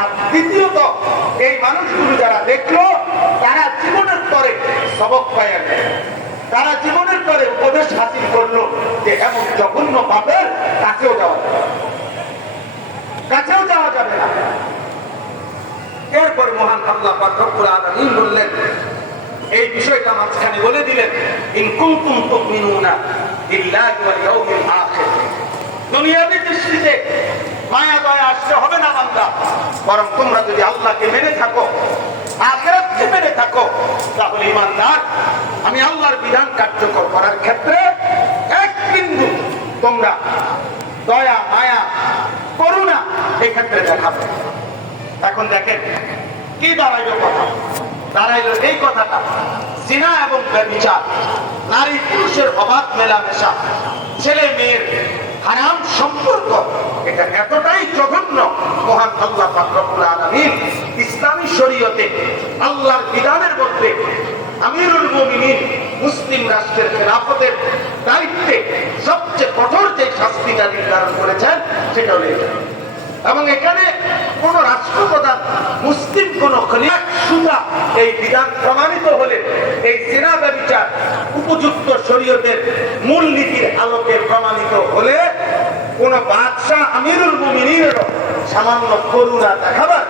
আর দ্বিতীয়ত এই মানুষগুলো যারা দেখলো তারা জীবনের পরে সবক পাইয়া গেল, তারা জীবনের পরে উপদেশ হাসিল করলো যে এমন জঘন্য পাপের কাছেও যাওয়া যাবে না। এরপরে মহান আল্লাহ পাক রব্বুল আলামিন বললেন, এই বিষয়টা মাঝখানে বলে দিলেন, ইন কুনতুম তুমিনুনা বিল্লাহি ওয়াল ইয়াউমিল আখির। দুনিয়াবি দৃষ্টিতে মায়া দয়া আসতে হবে না বান্দা, বরং তোমরা যদি আল্লাহকে মেনে থাকো, আখিরাতকে মেনে থাকো, তাহলে ঈমানদার আমি আল্লাহর বিধান কার্যকর করার ক্ষেত্রে এক বিন্দু তোমরা দয়া মায়া করুণা এই ক্ষেত্রে দেখাবে। এখন দেখেন কি দাঁড়াইলো কথা, দাঁড়াইলো এই কথাটা, জিনা এবং ব্যভিচার, নারী পুরুষের অবাধ মেলামেশা, ছেলে মেয়ের হারাম সম্পর্ক, এটা এতটাই জঘন্য মহান আল্লাহ পাক রব্বুল আলামিন ইসলামী শরীয়তে আল্লাহর বিধানের মধ্যে আমিরুল মুমিনিন মুসলিম রাষ্ট্রের খেলাফতের দায়িত্বে সবচেয়ে কঠোর যে শাস্তিটা নির্ধারণ করেছেন সেটা হলো এটা। এবং এখানে কোন রাষ্ট্রপ্রধান মুসলিম কোন খলিফা সুদা এই বিধান প্রমাণিত হলে, এই জিনা ব্যভিচার উপযুক্ত শরীয়তের মূলনীতির আলোকে প্রমাণিত হলে, কোন বাদশাহ আমিরুল মুমিনিনের সামান্য করুণা দেখাবার,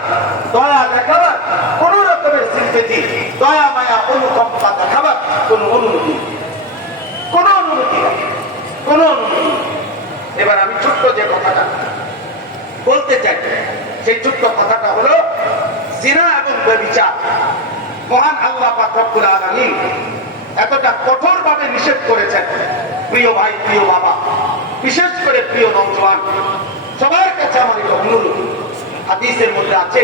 দয়া দেখাবার, কোন রকমের সিম্পেথি, দয়া মায়া অনুকম্পা দেখাবার কোন অনুমতি নেই। এবার আমি ছোট্ট যে কথাটা বলতে চাই, সেই ছোট্ট কথাটা হলো জিনা এবং ব্যভিচার মহান আল্লাহ পাক রব্বুল আলামিন এতটা কঠোরভাবে নিষেধ করেছেন। প্রিয় ভাই, প্রিয় বাবা, বিশেষ করে প্রিয় নওজোয়ান, সবার কাছে আমার এটা অনুরোধ, হাদিসের মধ্যে আছে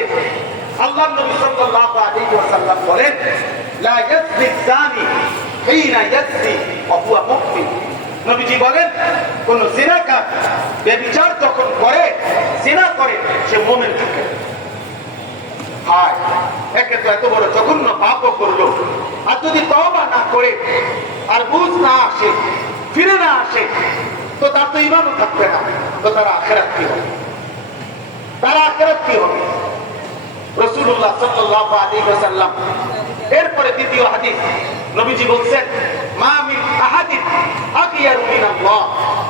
আল্লাহর নবী সাল্লাল্লাহু আলাইহি ওয়াসাল্লাম বলেন, লা ইয়াজনি যানি হিনা ইয়াজনি ওয়া হুয়া মুমিন। নবীজি বলেন, কোন জিনাকার ব্যভিচার যখন করে, জিনা করে, সে মুমিন থাকে। হায়, একে তো এত বড় জঘন্য পাপও করলো, আর যদি তওবা না করে, আর বুঝ না আসে, ফিরে না আসে, তো তার তো ঈমানও থাকবে না, তো তার আখিরাত কি হবে? রাসূলুল্লাহ সাল্লাল্লাহু আলাইহি ওয়াসাল্লাম এরপরে দ্বিতীয় হাদিস নবীজি বলছেন, মা মিন আহাদিন আগিয়ারু মিনাল্লাহ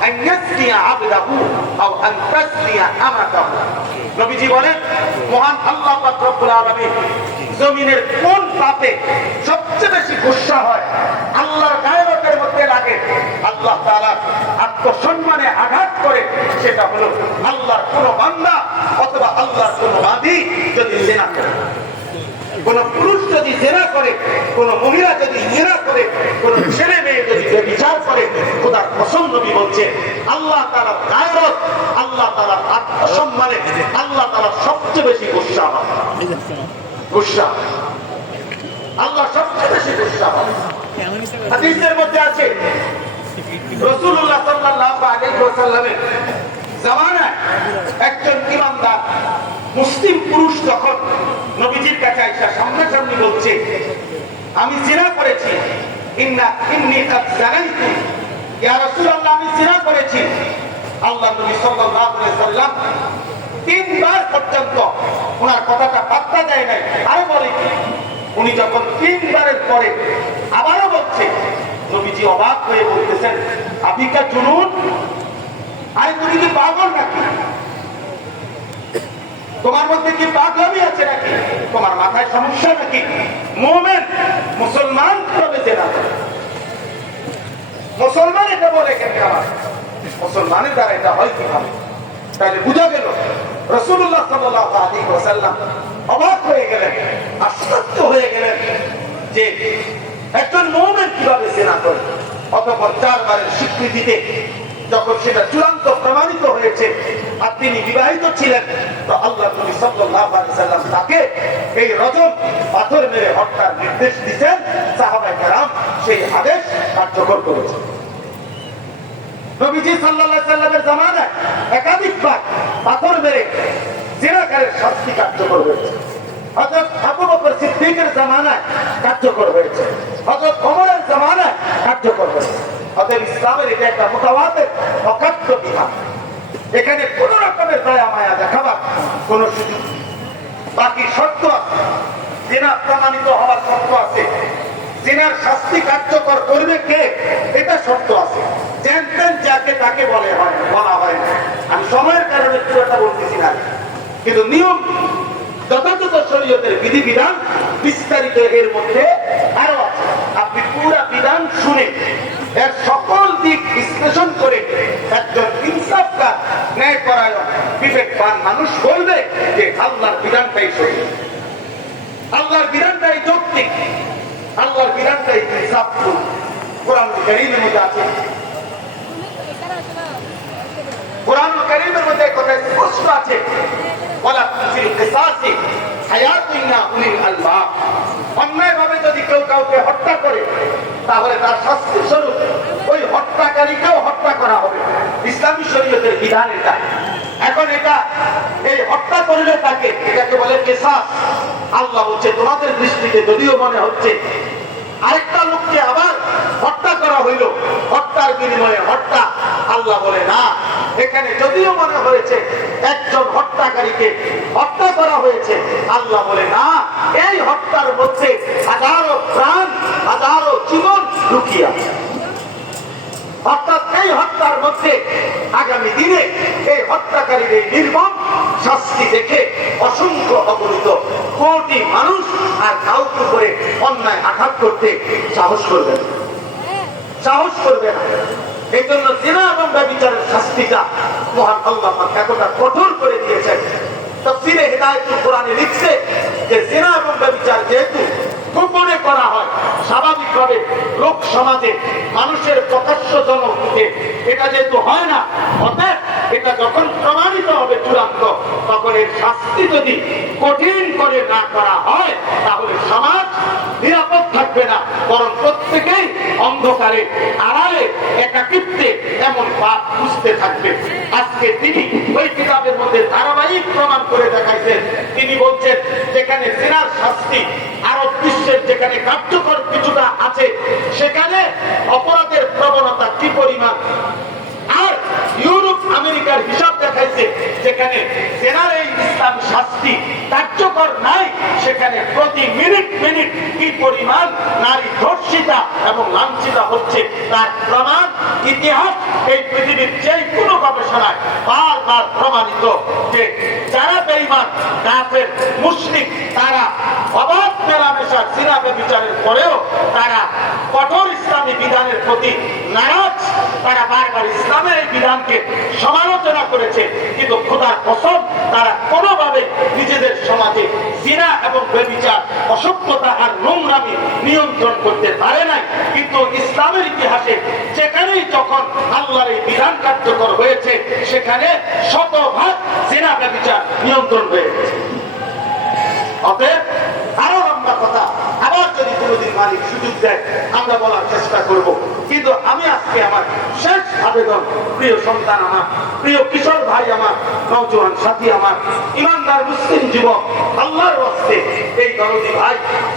আন ইয়াসনিয়া আবদাহু আও আন তাসনিয়া আমাতাহু। নবীজি বলেন, মহান আল্লাহ পাক রব্বুল আলামিন জমিনের কোন পাপে সবচেয়ে বেশি গুসা হয়, আল্লাহর গায়রতের মধ্যে লাগে, আল্লাহ তাআলা আত্মসম্মানে আঘাত করে, সেটা হলো আল্লাহর কোন বান্দা অথবা আল্লাহর কোন বাদী যদি জিনা করে, কোন পুরুষ যদি জিনা করে, কোন মহিলা যদি জিনা করে, কোন ছেলে মেয়ে যদি ব্যভিচার করে, খোদার কসম নবী বলছে, আল্লাহ তাআলার গায়রত, আল্লাহ তাআলার আত্মসম্মানে আল্লাহ তাআলা সবচেয়ে বেশি গুসা হয়। আল্লাহ সবচেয়ে বেশি গুসা হয়। হাদিসের মধ্যে আছে, রাসূলুল্লাহ সাল্লাল্লাহু আলাইহি ওয়াসাল্লামের জামানায় একজন ঈমানদার মুসলিম পুরুষ যখন নবীজির কাছে আইসা সামনাসামনি বলছে, আমি জিনা করেছি, ইন্নী কাদ জানাইতু, ইয়া রাসূলুল্লাহ, আমি জিনা করেছি। আল্লাহ নবী সাল্লাল্লাহু আলাইহি ওয়াসাল্লাম তিনবার পর্যন্ত ওনার কথাটা পাত্তা দেয় নাই। আরে বলে কি, উনি যখন তিনবারের পরে আবারও বলছে, নবীজি অবাক হয়ে বলতেছেন, আবিকা জুনুন, আরে তুমি কি পাগল নাকি? তোমার মধ্যে কি পাগলামি আছে নাকি? তোমার মাথায় সমস্যা নাকি? মুমিন মুসলমান কিভাবে জেনা করে? মুসলমান এটা বলে কেন? মুসলমানের দ্বারা এটা হয় কিভাবে? তাহলে বুঝা গেল রাসূলুল্লাহ সাল্লাল্লাহু আলাইহি ওয়াসাল্লাম অবাক হয়ে গেলেন, আশ্চর্য হয়ে গেলেন যে একজন মুমিন কিভাবে জেনা করে। অতঃপর চারবারের স্বীকৃতিতে যখন সেটা চূড়ান্ত প্রমাণিত হয়েছে আর তিনি বিবাহিত ছিলেন, তো আল্লাহ নবী সাল্লাল্লাহু আলাইহি ওয়াসাল্লাম তাকে এই রজম পাথর মেরে হত্যার নির্দেশ দিয়েছেন। সাহাবায়ে কেরাম সেই আদেশ কার্যকর করেছেন। নবীজি সাল্লাল্লাহু আলাইহি ওয়াসাল্লামের জামানায় একাধিকবার পাথর মেরে জিনাকারের শাস্তি কার্যকর হয়েছে। হযরত আবু বকর সিদ্দিকের জামানায় কার্যকর হয়েছে, হযরত ওমরের জামানায় কার্যকর হয়েছে। অতএব ইসলামের এটা একটা মুতাওয়াতির অকাট্য বিধান। এখানে কোন রকমের দয়া মায়া দেখাবার কোন সুযোগ নেই। বাকি শর্ত আছে, জিনা প্রমাণিত হওয়ার শর্ত আছে, জিনার শাস্তি কার্যকর করবে কে এটা শর্ত আছে। জানতেন যাকে তাকে বলা হয় না। আমি সময়ের কারণে খুব একটা বলতেছি না, কিন্তু নিয়ম যথাযথ শরীয়তের বিধিবিধান বিস্তারিত এর মধ্যে আরো আছে। আপনি পুরা বিধান শুনে এর সকল দিক বিশ্লেষণ করে একজন ইনসাফকার ন্যায়পরায়ণ বিবেকবান মানুষ বলবে যে আল্লাহর বিধানটাই সহি, আল্লাহর বিধানটাই যৌক্তিক, আল্লাহর বিধানটাই ইনসাফপূর্ণ। কোরআন কারীমের মধ্যে আছে, কোরআন কারীমের মধ্যে কথা স্পষ্ট আছে, ওয়ালা তুসিল কিসাসি হায়াতুন লা উলিল আলবাব। অন্যায়ভাবে যদি কেউ কাউকে হত্যা করে তাহলে তার শাস্তি স্বরূপ ওই হত্যাকারীকেও হত্যা করা হবে। ইসলামী শরীয়তের বিধান এটা। এখন এটা এই হত্যা করলে তাকে, এটাকে বলে কিসাস। আল্লাহ বলছে তোমাদের দৃষ্টিতে যদিও মনে হচ্ছে আরেকটা লোককে আবার হত্যা করা হইল, হত্যার বিনিময়ে হত্যা, আল্লাহ বলে না, এখানে যদিও মনে হয়েছে একজন হত্যাকারীকে হত্যা করা হয়েছে, আল্লাহ বলে না, এই হত্যার মধ্যে হাজারো প্রাণ, হাজারো জীবন লুকিয়ে আছে। অর্থাৎ এই হত্যার মধ্যে আগামী দিনে এই হত্যাকারীর এই নির্মম শাস্তি দেখে অসংখ্য অগণিত কোটি মানুষ আর কাউকে করে অন্যায় আঘাত করতে সাহস করবে না, সাহস করবে না। এই জন্য জিনা এবং ব্যভিচারের শাস্তিটা মহান আল্লাহ পাক এতটা কঠোর করে দিয়েছেন। তাফসীরে হিদায়াতুল কোরআনে লিখছে যে জিনা এবং ব্যভিচার যেহেতু গোপনে করা হয়, স্বাভাবিকভাবে লোক সমাজে মানুষের প্রকাশ্য জনমুখে এটা যেহেতু হয় না, অতএব এটা যখন প্রমাণিত হবে চূড়ান্ত, তখন এর শাস্তি যদি কঠিন করে না করা হয় তাহলে সমাজ নিরাপদ থাকবে না, বরং প্রত্যেকেই অন্ধকারে আড়ালে একাকিত্বে এমন পাপ বুঝতে থাকবে। আজকে তিনি ওই কিতাবের মধ্যে ধারাবাহিক প্রমাণ করে দেখাইছেন। তিনি বলছেন যেখানে জিনার শাস্তি আরব বিশ্বের যেখানে কার্যকর কিছুটা আছে, সেখানে অপরাধের প্রবণতা কি পরিমাণ। আর ইউরোপ আমেরিকার হিসাব দেখাইছে যেখানে জেনার এই ইসলাম শাস্তি কার্যকর নাই, সেখানে প্রতি মিনিট মিনিট কি পরিমাণ নারী ধর্ষিতা এবং লাঞ্ছিতা হচ্ছে তার প্রমাণ ইতিহাস এই পৃথিবীর যে কোনো গবেষণায় বারবার প্রমাণিত যে যারা বেঈমান কাফের মুশরিক তারা অবাধ মেলামেশা জিনা ব্যভিচারের পরেও তারা কঠোর ইসলামী বিধানের প্রতি নারাজ, তারা বারবার ইসলামের এই বিধানকে সমালোচনা করেছে, কিন্তু খোদার কসম তারা কোনোভাবে নিজেদের সমাজে জিনা এবং ব্যভিচার, অসভ্যতা আর নোংরামি নিয়ন্ত্রণ করতে পারে নাই। কিন্তু ইসলামের ইতিহাসে যেখানেই যখন আল্লাহর এই বিধান কার্যকর হয়েছে সেখানে শতভাগ জিনা ব্যভিচার নিয়ন্ত্রণ হয়ে গেছে। অতএব আরো লম্বা কথা আবার যদি কোনদিন মালিক সুযোগ দেয় আমরা বলার চেষ্টা করব, কিন্তু আমি আজকে আমার শেষ আবেদন, প্রিয় সন্তান আমার, প্রিয় কিশোর ভাই আমার, নওজোয়ান সাথী আমার, ইমানদার মুসলিম যুবক, আল্লাহর রাস্তে এই দরদি ভাই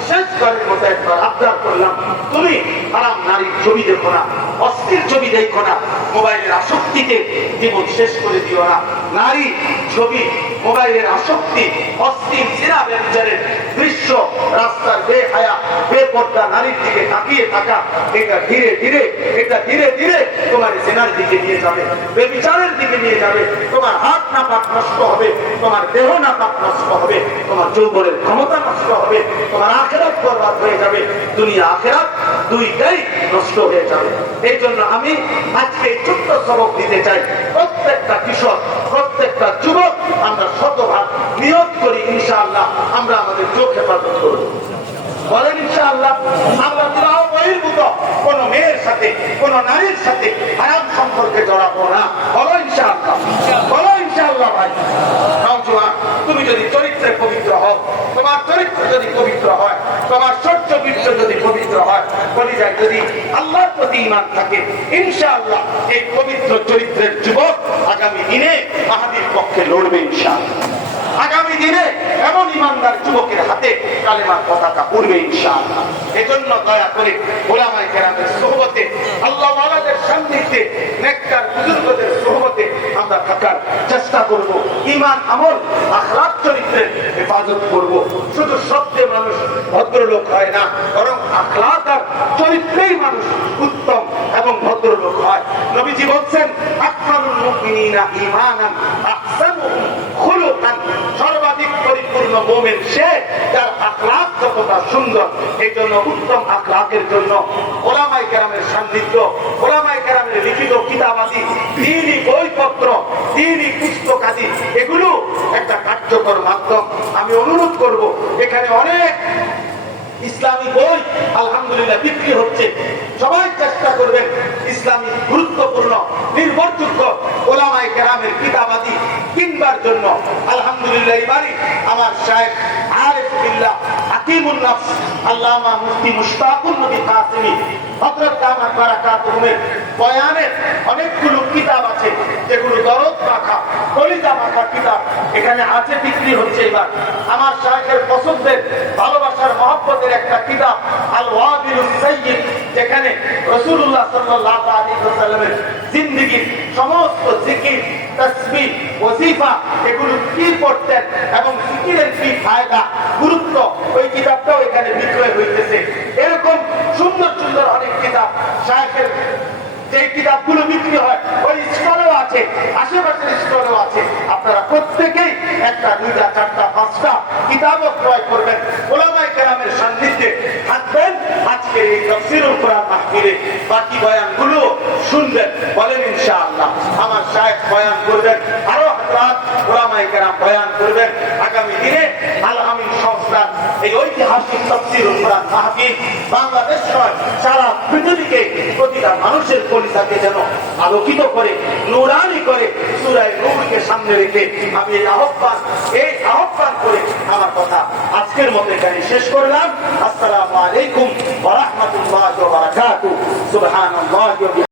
শেষবারের মতো একবার আবদার করলাম, তুমি হারাম নারীর ছবি দেখো না, অস্থির ছবি দেখো না, মোবাইলের আসক্তিতে জীবন শেষ করে দিও না। নারী ছবি, মোবাইলের আসক্তি, অস্থির জিনা ব্যভিচারের দৃশ্য, রাস্তার বেহায়া বেপর্দা নারীর দিকে তাকিয়ে থাকা, এটা ধীরে ধীরে তোমার জিনার দিকে নিয়ে যাবে, ব্যভিচারের দিকে নিয়ে যাবে। তোমার হাত না পাক নষ্ট হবে, তোমার দেহ না পাক নষ্ট হবে, তোমার যৌবনের ক্ষমতা নষ্ট হবে, তোমার আখিরাত বরবাদ হয়ে যাবে, দুনিয়া আখিরাত দুইটাই নষ্ট হয়ে যাবে। এই জন্য আমি আজকে এই ছোট্ট সবক দিতে চাই, প্রত্যেকটা কিশোর, প্রত্যেকটা যুবক আমরা শতভাগ নিয়ত করি ইনশাআল্লাহ আমরা আমাদের চোখ হেফাজত করব। বলেন ইনশাআল্লাহ আমরা বিবাহ বহির্ভূত কোন মেয়ের সাথে, কোন নারীর সাথে হারাম সম্পর্কে জড়াবো না। বলো ইনশাআল্লাহ, বলো ইনশাআল্লাহ। ভাই নওজোয়ান, তুমি যদি চরিত্রে পবিত্র হও, তোমার চরিত্র যদি পবিত্র হয়, তোমার সহ্য বীর্য যদি পবিত্র হয়, কলিজায় যদি আল্লাহর প্রতি ঈমান থাকে, ইনশাআল্লাহ এই পবিত্র চরিত্রের যুবক আগামী দিনে মাহাদীর পক্ষে লড়বে ইনশাআল্লাহ। আগামী দিনে এমন ইমানদার যুবকের হাতে কালেমার পতাকা উড়বে ইনশাআল্লাহ। এজন্য দয়া করে ওলামায়ে কেরামের সোহবতে, আল্লাহ ওয়ালাদের সান্নিধ্যে, নেককার বুজুর্গদের সোহবতে আমরা থাকার চেষ্টা করব। ঈমান, আমল, আখলাক, চরিত্রের হেফাজত করব। শুধু শব্দে মানুষ ভদ্রলোক হয় না, বরং আখলাক আর চরিত্রেই মানুষ উত্তম এবং ভদ্রলোক হয়। নবীজি বলছেন, আকমালুল মুমিনিনা ঈমানান আহসানুহুম খুলুকান, সর্বাধিক পরিপূর্ণ মুমিন সে যার আখলাক যতটা সুন্দর। এই জন্য উত্তম আখলাকের জন্য ওলামায়ে কেরামের সান্নিধ্য, ওলামায়ে কেরামের লিখিত কিতাবাদি, দ্বীনি বইপত্র, দ্বীনি পুস্তকাদি, এগুলো একটা কার্যকর মাধ্যম। আমি অনুরোধ করব, এখানে অনেক ইসলামী বই আলহামদুলিল্লাহ বিক্রি হচ্ছে। সবাই চেষ্টা করবেন ইসলামী গুরুত্বপূর্ণ নির্ভরযোগ্য ওলামায়ে কেরামের কিতাবাদি কিনবার জন্য। আলহামদুলিল্লাহ এবারই আমার শায়েখ আরিফ বিল্লাহ হাকিমুন নফস আল্লামা মুফতি মুশতাকুন নবী কাসেমী হযরত দামাত বারাকাতুহুমের বয়ানের অনেকগুলো কিতাব আছে, যেগুলো দরদ মাখা, কলিজা মাখা কিতাব এখানে আছে, বিক্রি হচ্ছে। এবার আমার শায়েখের পছন্দের, ভালোবাসার, মহব্বতের একটা কিতাব আল ওয়াবিলুস সাইয়্যিদ, যেখানে রাসূলুল্লাহ সাল্লাল্লাহু আলাইহি ওয়াসাল্লামের জিন্দেগীর সমস্ত জিকির, তাসবিহ, ওয়াজিফা এগুলো কি পড়তেন এবং জিকিরের কি ফায়দা, গুরুত্ব, ওই কিতাবটাও এখানে বিক্রয় হইতেছে। এরকম সুন্দর সুন্দর অনেক কিতাব শায়েখের যে কিতাবগুলো বিক্রি হয় ওই স্টলেও আছে, আশেপাশের স্টলেও আছে। আপনারা প্রত্যেকেই একটা, দুইটা, চারটা, পাঁচটা কিতাবও ক্রয় করবেন, ওলামায়ে কেরামের সান্নিধ্যে থাকবেন। আজকে এই তাফসীরুল কোরআন মাহফিলে বাকি বয়ানগুলো শুনবেন, বলেন ইনশাআল্লাহ। আমার শায়েখ বয়ান করবেন, আরো হযরত ওলামায়ে কেরাম বয়ান করবেন। আগামী দিনে আল আমিন সংস্থার এই ঐতিহাসিক তাফসীরুল কোরআন মাহফিল বাংলাদেশ নয়, সারা পৃথিবীকে, প্রতিটা মানুষের কলিজাকে যেন আলোকিত করে, নূরানি করে, সূরা নূরকে সামনে রেখে আমি এই আহ্বান করে আমার কথা আজকের মতো এখানে শেষ করলাম। আসসালামু আলাইকুম ওয়া রাহমাতুল্লাহি ওয়া বারাকাতুহু। সুবহানাল্লাহি।